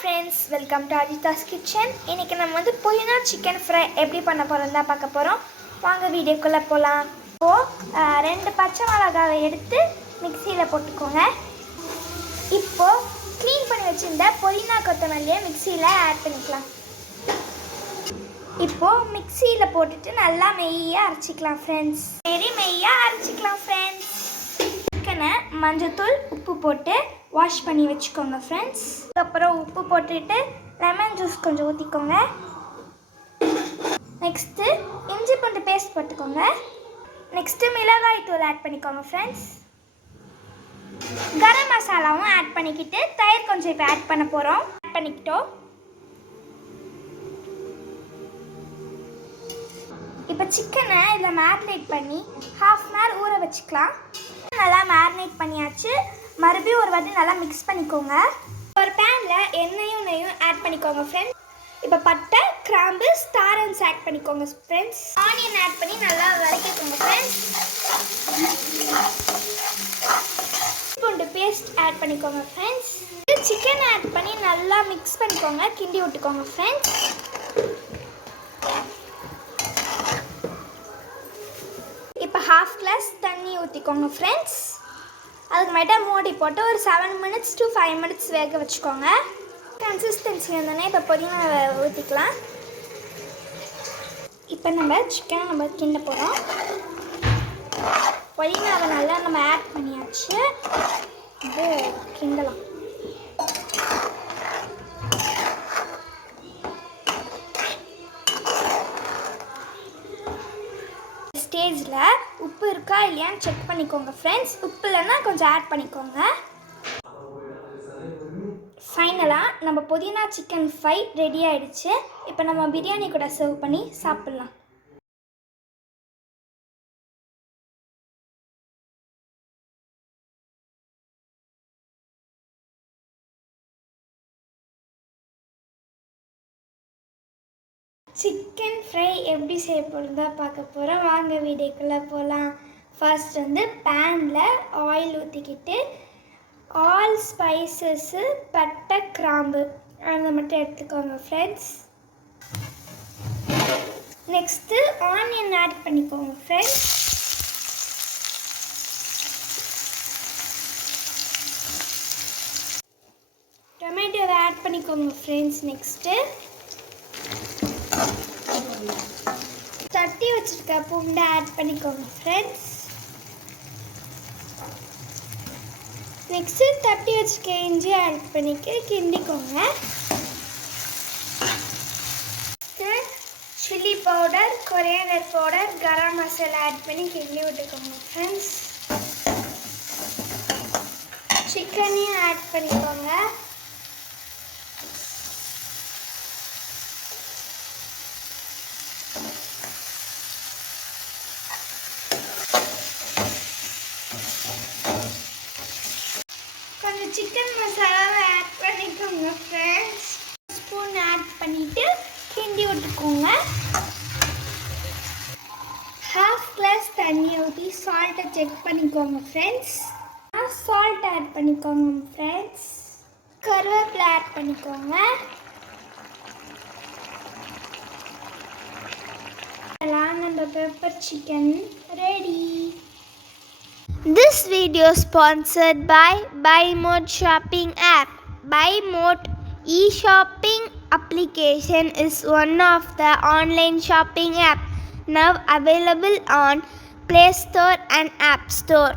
friends, welcome to Ajita's kitchen. இன்னைக்கு நம்ம வந்து புதினா சிக்கன் ஃப்ரை எப்படி பண்ண போறோம் தான் பார்க்க போறோம். வாங்க வீடியோக்குள்ள போலாம். இப்போ ரெண்டு பச்சை மிளகாவை எடுத்து மிக்ஸில போட்டுக்கோங்க. இப்போ க்ளீன் பண்ணி வச்சிருந்த புதினா கொத்தமல்லியை மிக்ஸில ஆட் பண்ணிக்கலாம். இப்போ மிக்ஸில போட்டுட்டு நல்லா மெய்யா அரைச்சிக்கலாம் फ्रेंड्स. மெய்யா அரைச்சிக்கலாம் फ्रेंड्स. சிக்கனை மஞ்சத்தூள் உப்பு போட்டு வாஷ் பண்ணி வச்சுக்கோங்க ஃப்ரெண்ட்ஸ். அதுக்கப்புறம் உப்பு போட்டுட்டு லெமன் ஜூஸ் கொஞ்சம் ஊற்றிக்கோங்க. நெக்ஸ்ட்டு இஞ்சி பூண்டு பேஸ்ட் போட்டுக்கோங்க. நெக்ஸ்ட்டு மிளகாய் தூள் ஆட் பண்ணிக்கோங்க ஃப்ரெண்ட்ஸ். கரம் மசாலாவும் ஆட் பண்ணிக்கிட்டு தயிர் கொஞ்சம் இப்போ ஆட் பண்ண போகிறோம். ஆட் பண்ணிக்கிட்டோம். இப்போ சிக்கனை இதில் மேரினேட் பண்ணி ½ அன் ஹவர் ஊற வச்சுக்கலாம். நல்லா மேரினேட் பண்ணியாச்சு. மறுபடியும் ஒரு வாட்டி நல்லா மிக்ஸ் பண்ணிக்கோங்க. ஒரு பேனில் எண்ணெயும் நெய்யும் ஆட் பண்ணிக்கோங்க ஃப்ரெண்ட்ஸ். இப்போ பட்டை, கிராம்பு, ஸ்டார் அன்ஸ் ஆட் பண்ணிக்கோங்க ஃப்ரெண்ட்ஸ். ஆனியன் ஆட் பண்ணி நல்லா வதக்கிக்கோங்க ஃப்ரெண்ட்ஸ். பூண்டு பேஸ்ட் ஆட் பண்ணிக்கோங்க ஃப்ரெண்ட்ஸ். சிக்கன் ஆட் பண்ணி நல்லா மிக்ஸ் பண்ணிக்கோங்க, கிண்டி விட்டுக்கோங்க ஃப்ரெண்ட்ஸ். இப்போ ½ கிளாஸ் தண்ணி ஊற்றிக்கோங்க ஃப்ரெண்ட்ஸ். அதுக்கு மேட்டா மூடி போட்டு ஒரு 7 minutes to 5 minutes வேக வச்சுக்கோங்க. கன்சிஸ்டன்சி வந்தோடனே இப்போ புதினா ஊற்றிக்கலாம். இப்போ நம்ம சிக்கனை கிண்ட போகிறோம். புதினாவை நல்லா நம்ம ஆட் பண்ணியாச்சு. இது கிண்டலாம். ஸ்டேஜில் உப்பு இருக்கா இல்லையான்னு செக் பண்ணிக்கோங்க ஃப்ரெண்ட்ஸ். உப்பு இல்லைன்னா கொஞ்சம் ஆட் பண்ணிக்கோங்க. ஃபைனலாக நம்ம புதினா சிக்கன் ஃப்ரை ரெடி ஆகிடுச்சு. இப்போ நம்ம பிரியாணி கூட சர்வ் பண்ணி சாப்பிட்லாம். சிக்கன் ஃப்ரை எப்படி செய்ய போகிறதா பார்க்க போகிறோம். வாங்க வீடியோக்குள்ளே போகலாம். ஃபர்ஸ்ட் வந்து பேனில் ஆயில் ஊற்றிக்கிட்டு ஆல் ஸ்பைசஸ்ஸு பட்டை, கிராம்பு அதை மட்டும் எடுத்துக்கோங்க ஃப்ரெண்ட்ஸ். நெக்ஸ்ட்டு ஆனியன் ஆட் பண்ணிக்கோங்க ஃப்ரெண்ட்ஸ். டொமேட்டோவை ஆட் பண்ணிக்கோங்க ஃப்ரெண்ட்ஸ். நெக்ஸ்ட்டு தட்டி வச்சுருக்க பூண்டை ஆட் பண்ணிக்கோங்க ஃப்ரெண்ட்ஸ். நெக்ஸ்ட்டு தட்டி வச்சுருக்க இஞ்சி ஆட் பண்ணிக்க கிண்டிக்கோங்க. Chilli powder, coriander powder, garam masala add பண்ணி கிண்டி விட்டுக்கோங்க ஃப்ரெண்ட்ஸ். சிக்கனையும் ஆட் பண்ணிக்கோங்க. கொஞ்சம் சிக்கன் மசாலாவை ஆட் பண்ணிக்கோங்க ஃப்ரெண்ட்ஸ். ஸ்பூன் ஆட் பண்ணிவிட்டு கிண்டி விட்டுக்கோங்க. ½ கிளாஸ் தண்ணி ஊற்றி சால்ட்டை செக் பண்ணிக்கோங்க ஃப்ரெண்ட்ஸ். சால்ட் ஆட் பண்ணிக்கோங்க ஃப்ரெண்ட்ஸ். கருவேப்பிலை ஆட் பண்ணிக்கோங்க. நம்ம pepper chicken ready. This video sponsored by BuyMode shopping app. BuyMode e-shopping application is one of the online shopping app now available on Play Store and App Store.